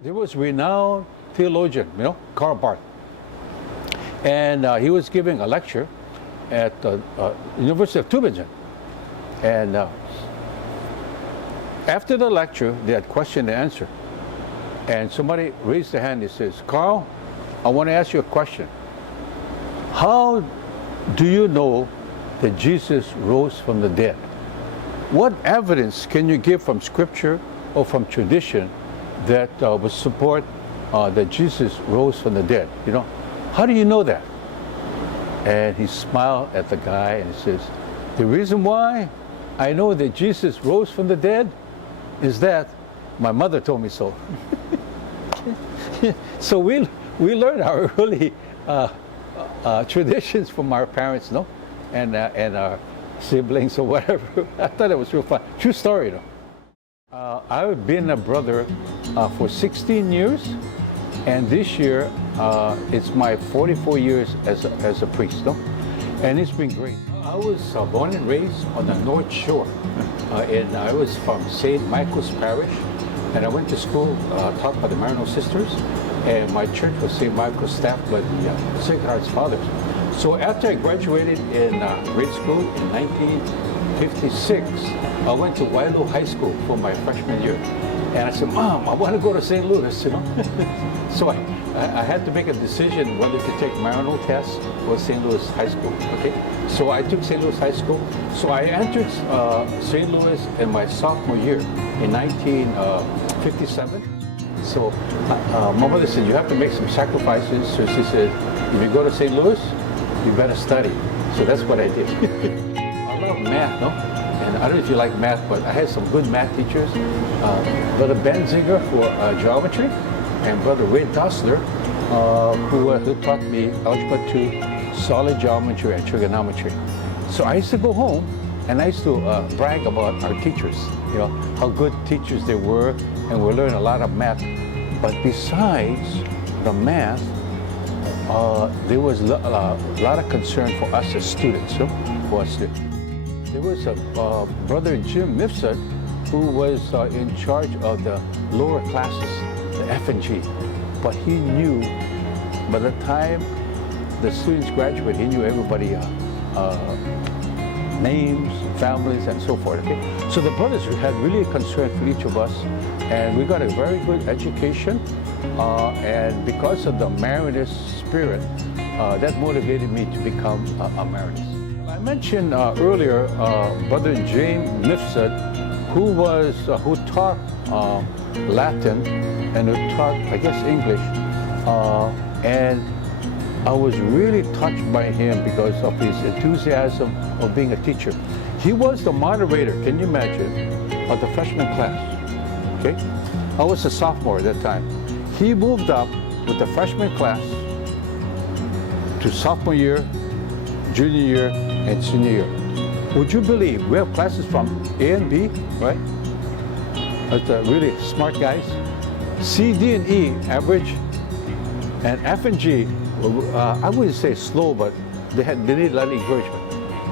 There was renowned theologian, Karl Barth, and he was giving a lecture at the University of Tübingen. And after the lecture, they had question and answer. And somebody raised their hand and says, "Carl, I want to ask you a question. How do you know that Jesus rose from the dead? What evidence can you give from Scripture or from tradition that would support that Jesus rose from the dead? How do you know that?" And he smiled at the guy and he says, "The reason why I know that Jesus rose from the dead is that my mother told me so." So we learn our early traditions from our parents, and our siblings or whatever. I thought it was real fun. True story, I've been a brother for 16 years, and this year it's my 44 years as a priest, and it's been great. I was born and raised on the North Shore, and I was from St. Michael's Parish, and I went to school taught by the Marianist sisters, and my church was St. Michael's staffed by the Sacred Heart's Fathers. So after I graduated in grade school in 1956, I went to Waialua High School for my freshman year. And I said, "Mom, I want to go to St. Louis, So I had to make a decision whether to take Marianist tests or St. Louis High School, okay? So I took St. Louis High School. So I entered St. Louis in my sophomore year in 1957. So my mother said, "You have to make some sacrifices." So she said, "If you go to St. Louis, you better study." So that's what I did. I love math, And I don't know if you like math, but I had some good math teachers. Brother Benzinger for geometry, and Brother Ray Dossler, who taught me Algebra 2, solid geometry, and trigonometry. So I used to go home, and I used to brag about our teachers, how good teachers they were, and we learned a lot of math. But besides the math, there was a lot of concern for us as students, There was a Brother Jim Mifsud who was in charge of the lower classes, the F and G. But he knew, by the time the students graduated, he knew everybody, names, families, and so forth. Okay? So the brothers had really a concern for each of us, and we got a very good education. And because of the Marianist spirit, that motivated me to become a Marianist. I mentioned earlier Brother James Mifsud, who taught Latin and who taught, I guess, English, and I was really touched by him because of his enthusiasm of being a teacher. He was the moderator, can you imagine, of the freshman class. Okay, I was a sophomore at that time. He moved up with the freshman class to sophomore year, junior year, and senior year. Would you believe we have classes from A and B, right? That's the really smart guys. C, D, and E, average, and F and G, I wouldn't say slow, but they needed a lot of encouragement.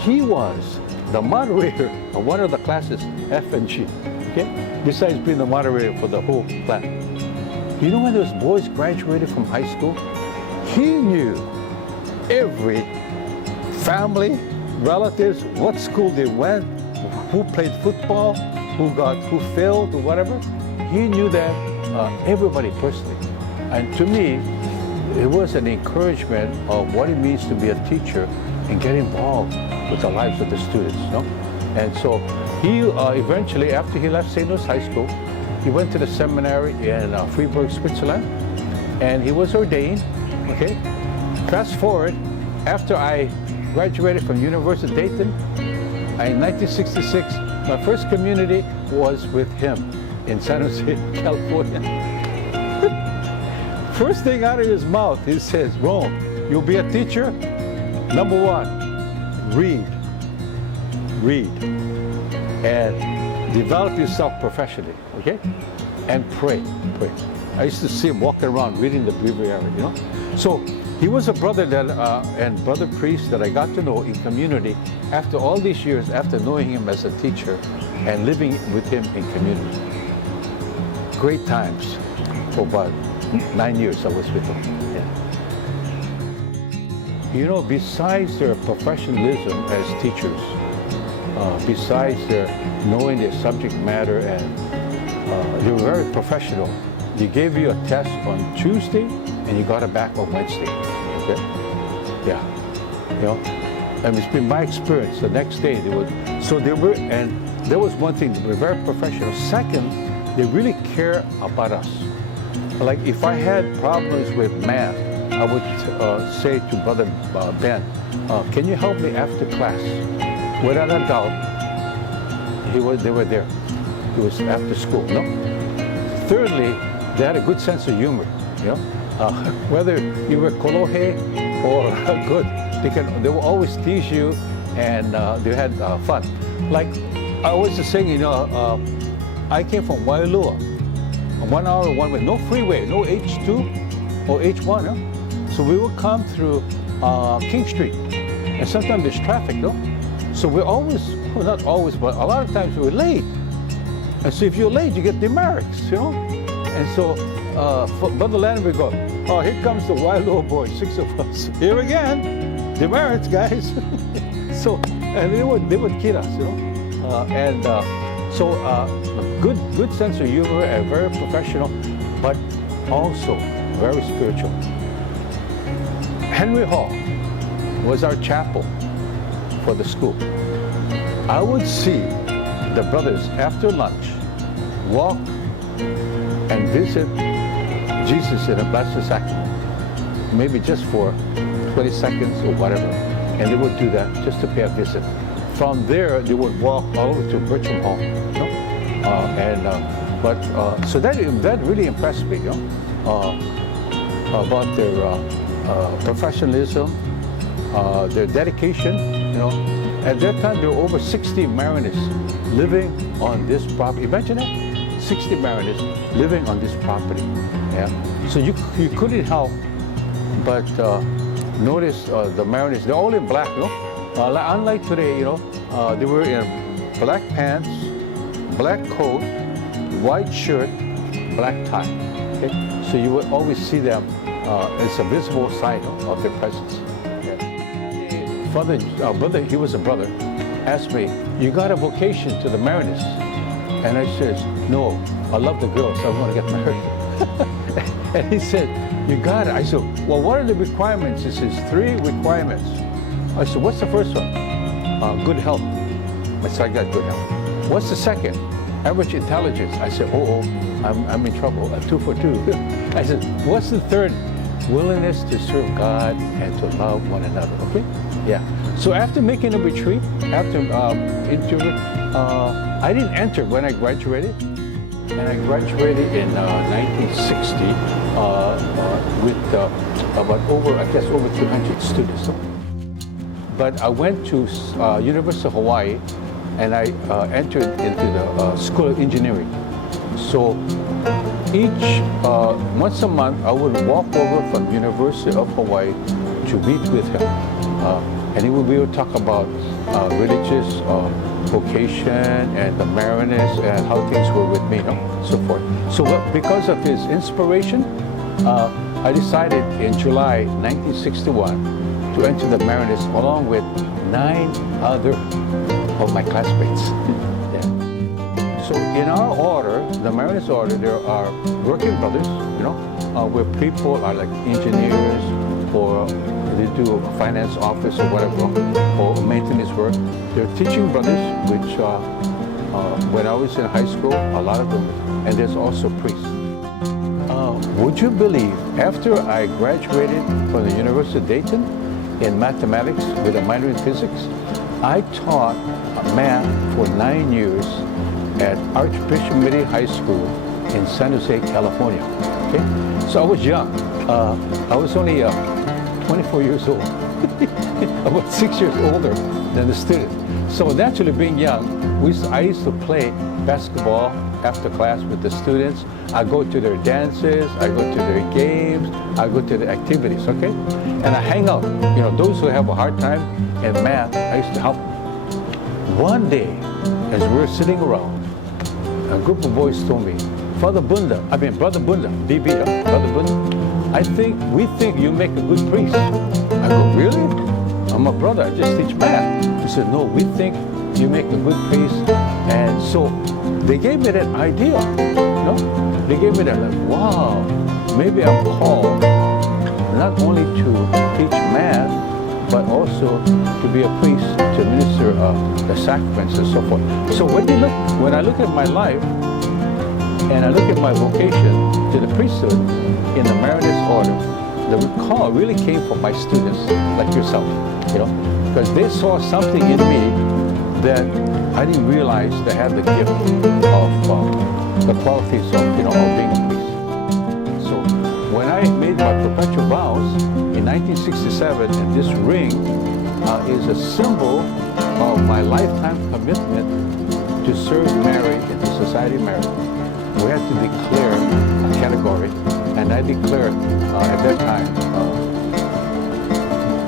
He was the moderator of one of the classes, F and G, okay? Besides being the moderator for the whole class. You know when those boys graduated from high school? He knew every family, relatives, what school they went, who played football, who failed or whatever. He knew that everybody personally. And to me, it was an encouragement of what it means to be a teacher and get involved with the lives of the students. And so he eventually, after he left St. Louis High School, he went to the seminary in Freiburg, Switzerland, and he was ordained. Okay, fast forward, after I graduated from University of Dayton in 1966, my first community was with him in San Jose, California. First thing out of his mouth, he says, "Rome, you'll be a teacher. Number one, read, and develop yourself professionally, okay? And pray. I used to see him walking around reading the breviary, So he was a brother and brother priest that I got to know in community after all these years, after knowing him as a teacher and living with him in community. Great times. for about 9 years I was with them. Yeah. You know, besides their professionalism as teachers, besides their knowing their subject matter, and they were very professional. They gave you a test on Tuesday and you got it back on Wednesday. Okay? Yeah. You know, and it's been my experience. The next day they would. So they were, and there was one thing, they were very professional. Second, they really care about us. Like if I had problems with math, I would say to Brother Ben, can you help me after class? Without a doubt, they were there. It was after school, no? Thirdly, they had a good sense of humor, you know? Whether you were kolohe or good, they will always tease you, and they had fun. Like I was just saying, you know, I came from Waialua, 1 hour one way, no freeway, no H2 or H1, no? So we would come through King Street, and sometimes there's traffic, no? So we're always, well, not always, but a lot of times we're late. And so if you're late, you get demerits, you know? And so Brother Land would go, oh, here comes the Waialua boys, 6 of us. Here again, demerits, guys. So, and they would kid us, you know? Good sense of humor and very professional, but also very spiritual. Henry Hall was our chapel for the school. I would see the brothers after lunch walk and visit Jesus in a Blessed Sacrament, maybe just for 20 seconds or whatever, and they would do that just to pay a visit. From there, they would walk all over to Bircham Hall, you know? So that really impressed me, you know, about their professionalism, their dedication, you know. At that time, there were over 60 Marianists living on this property. Imagine that, 60 Marianists living on this property. Yeah. So you couldn't help but notice the Marianists. They're all in black, you know. Unlike today, you know, they were in black pants, black coat, white shirt, black tie. Okay? So you would always see them as a visible sign of their presence. Father, brother, he was a brother, asked me, you got a vocation to the Marianists? And I said, no, I love the girls, so I want to get married. And he said, you got it. I said, well, what are the requirements? He says, 3 requirements. I said, what's the first one? Good health. I said, I got good health. What's the second? Average intelligence. I said, I'm in trouble. 2 for 2. I said, what's the third? Willingness to serve God and to love one another. Okay? Yeah. So after making a retreat, after I didn't enter when I graduated, and I graduated in 1960 with about over 200 students. But I went to University of Hawaii, and I entered into the School of Engineering. So once a month, I would walk over from University of Hawaii to meet with him. And we would talk about religious vocation and the Marianists and how things were with me, and so forth. So because of his inspiration, I decided in July 1961 to enter the Marianists along with 9 other of my classmates. Yeah. So in our order, the Marianist order, there are working brothers, you know, where people are like engineers or they do finance office or whatever, or maintenance work. There are teaching brothers, which when I was in high school, a lot of them, and there's also priests. Would you believe, after I graduated from the University of Dayton in mathematics with a minor in physics, I taught math for 9 years at Archbishop Mitty High School in San Jose, California. Okay? So I was young. I was only 24 years old, about 6 years older than the student. So naturally, being young, I used to play basketball after class with the students. I go to their dances, I go to their games, I go to the activities, okay? And I hang out. You know, those who have a hard time in math, I used to help them. One day, as we were sitting around, a group of boys told me, Brother Bunda, BB, Brother Bunda, we think you make a good priest. I go, really? I'm a brother, I just teach math. He said, no, we think you make a good priest. And so they gave me that idea, They gave me that, like, wow, maybe I'm called not only to teach math, but also to be a priest, to administer the sacraments and so forth. So when I look at my life, and I look at my vocation to the priesthood in the Marianist order, the call really came from my students, like yourself, because they saw something in me that I didn't realize they had the gift of the qualities of being a priest. So when I made my perpetual vows in 1967, and this ring is a symbol of my lifetime commitment to serve Mary in the Society of Mary, we had to declare a category, and I declared at that time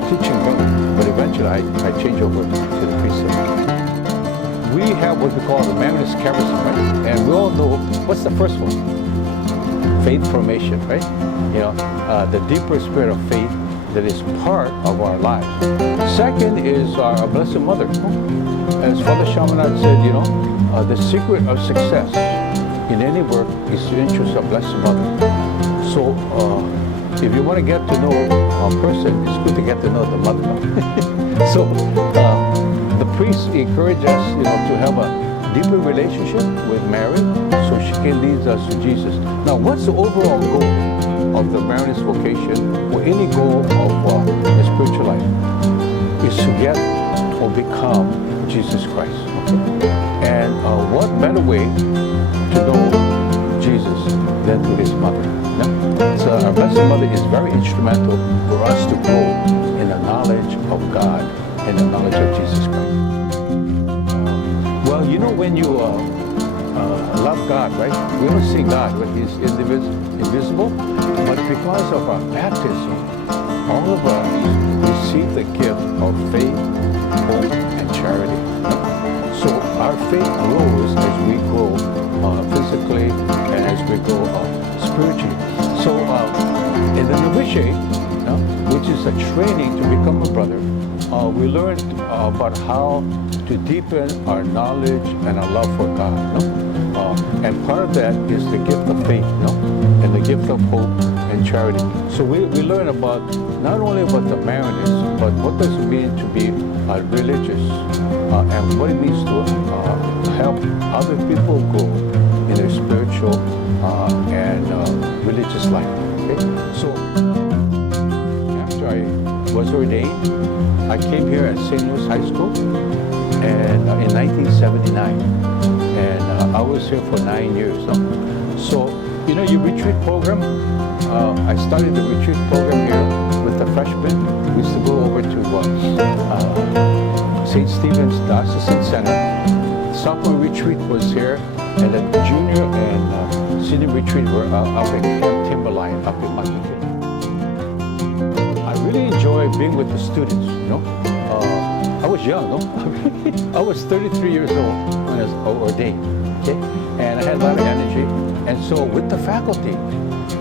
teaching brother, but eventually I changed over to the priesthood. We have what we call the Marianist charism, right? And we all know, what's the first one? Faith formation, right? The deeper spirit of faith that is part of our lives. Second is our Blessed Mother. As Father Shamanat said, the secret of success in any work is to interest of Blessed Mother. So if you want to get to know a person, it's good to get to know the mother. So the priests encourage us, to have a deeper relationship with Mary, so she can lead us to Jesus. Now, what's the overall goal of the Marianist vocation, or any goal of the spiritual life? Is to get or become Jesus Christ. Okay? And what better way to know Jesus than through His mother? So our Blessed Mother is very instrumental for us to grow in the knowledge of God and the knowledge of Jesus Christ. Well, when you love God, right? We don't see God, but He's invisible. But because of our baptism, all of us receive the gift of faith, hope, and charity. So our faith grows as we grow physically and as we grow spiritually. So in the novitiate, which is a training to become a brother, we learned about how to deepen our knowledge and our love for God. And part of that is the gift of faith, and the gift of hope and charity. So we learn about not only about the Marianists, but what does it mean to be religious, and what it means to help other people grow in their spiritual and religious life. Okay? So after I was ordained, I came here at St. Louis High School, and in 1979, and I was here for 9 years. So your retreat program. I started the retreat program here with the freshmen. We used to go over to St. Stephen's Diocesan Center. Sophomore retreat was here, and the junior and senior retreat were up in Camp Timberline, up in Makike. I really enjoy being with the students. I was young, I was 33 years old when I was ordained, okay? And I had a lot of energy. And so with the faculty,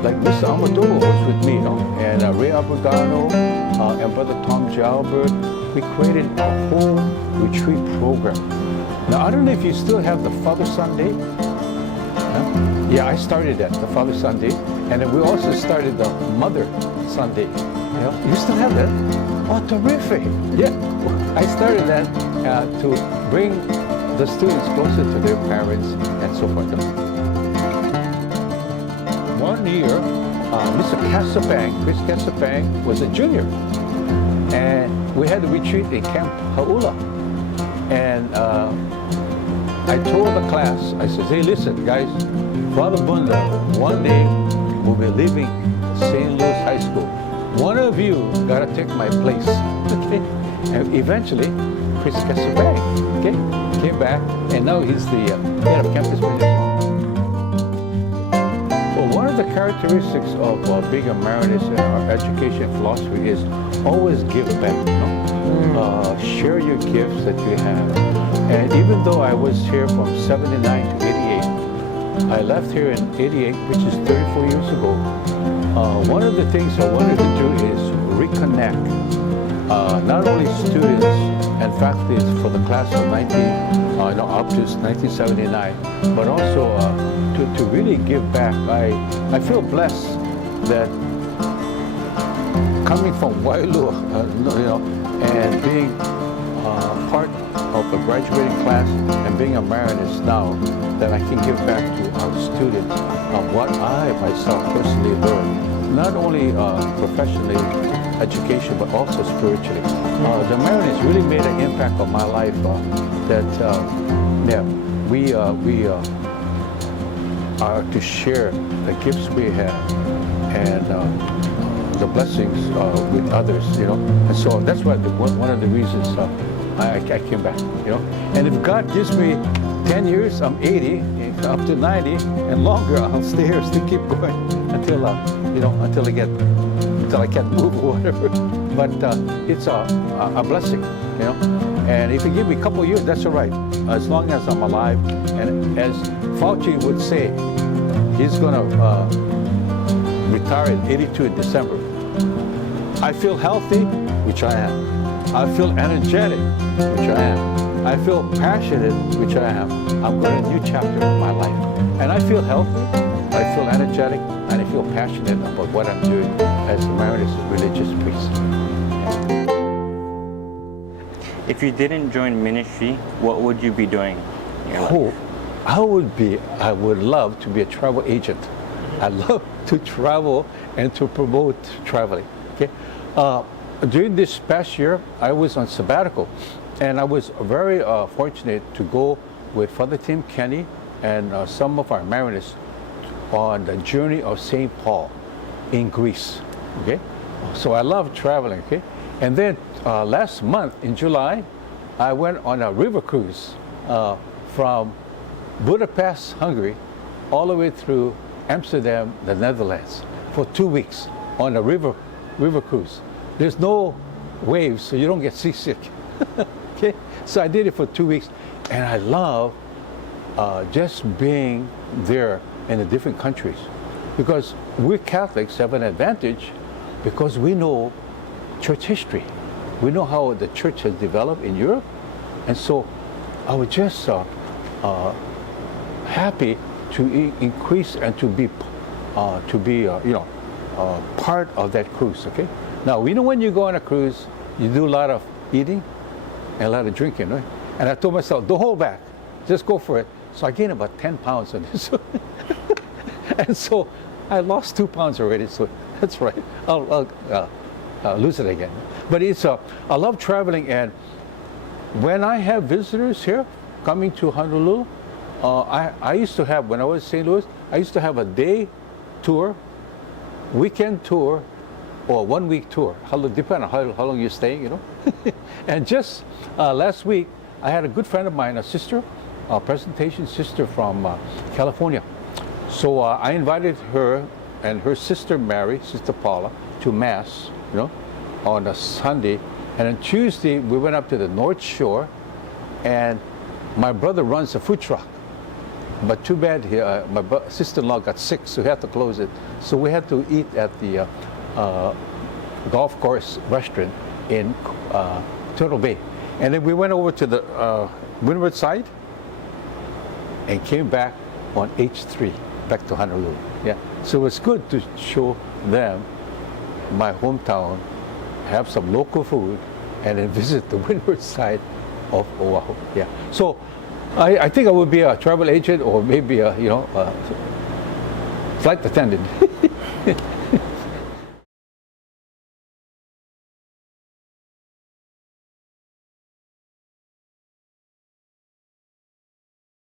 like Mr. Amador was with me, and Ray Abrigano and Brother Tom Jalbert, we created a whole retreat program. Now, I don't know if you still have the Father Sunday. Yeah, I started that, the Father Sunday. And then we also started the Mother Sunday. You still have that? Oh, terrific. Yeah, I started that to bring the students closer to their parents and so forth. One year, Mr. Chris Casabang was a junior, and we had a retreat in Camp Haula. And I told the class, I said, hey, listen, guys, Father Bunda one day will be leaving St. Louis High School. One of you got to take my place. Okay? And eventually, Chris Casabang, came back, and now he's the head of campus ministry. One of the characteristics of being a Marianist in our education philosophy is always give back. Share your gifts that you have. And even though I was here from 79 to 88, I left here in '88, which is 34 years ago. One of the things I wanted to do is reconnect not only students and faculty for the class of up to 1979, but also to really give back. I feel blessed that coming from Waialua, and being part of a graduating class and being a Marianist now, that I can give back to our students what I myself personally learned, not only professionally, education, but also spiritually. The Marianist really made an impact on my life. We are to share the gifts we have and the blessings with others, And so that's why one of the reasons I came back, And if God gives me 10 years, I'm 80, up to 90, and longer, I'll stay here, still keep going until I can't move or whatever. But it's a blessing, And if you give me a couple of years, that's all right, as long as I'm alive. And as Fauci would say, he's going to retire at 82 in December. I feel healthy, which I am. I feel energetic, which I am. I feel passionate, which I am. I'm going a new chapter of my life. And I feel healthy, I feel energetic, and I feel passionate about what I'm doing as a Marianist religious priest. If you didn't join ministry, what would you be doing in your life? I would love to be a travel agent. I love to travel and to promote traveling. Okay. During this past year, I was on sabbatical, and I was very fortunate to go with Father Tim Kenny and some of our Marianists on the journey of St. Paul in Greece. Okay. So I love traveling. Okay. And then last month in July, I went on a river cruise from Budapest, Hungary, all the way through Amsterdam, the Netherlands, for 2 weeks on a river cruise. There's no waves, so you don't get seasick. Okay, so I did it for 2 weeks, and I love just being there in the different countries, because we Catholics have an advantage because we know church history. We know how the church has developed in Europe, and so I was just happy to increase and to be part of that cruise. Okay. Now when you go on a cruise, you do a lot of eating and a lot of drinking, right? And I told myself, don't hold back, just go for it. So I gained about 10 pounds on this, and so I lost 2 pounds already. So that's right. I'll lose it again. But I love traveling, and when I have visitors here coming to Honolulu, I used to have, when I was in St. Louis, I used to have a day tour, weekend tour, or 1 week tour, depending on how long you're staying, And just last week, I had a good friend of mine, a sister, a presentation sister from California. So I invited her and her sister Mary, Sister Paula, to Mass, on a Sunday. And on Tuesday, we went up to the North Shore, and my brother runs a food truck. But too bad, my sister-in-law got sick, so he had to close it. So we had to eat at the golf course restaurant in Turtle Bay. And then we went over to the windward side and came back on H3, back to Honolulu. Yeah. So it's good to show them my hometown, have some local food, and then visit the windward side of Oahu. Yeah. So I think I would be a travel agent, or maybe a flight attendant.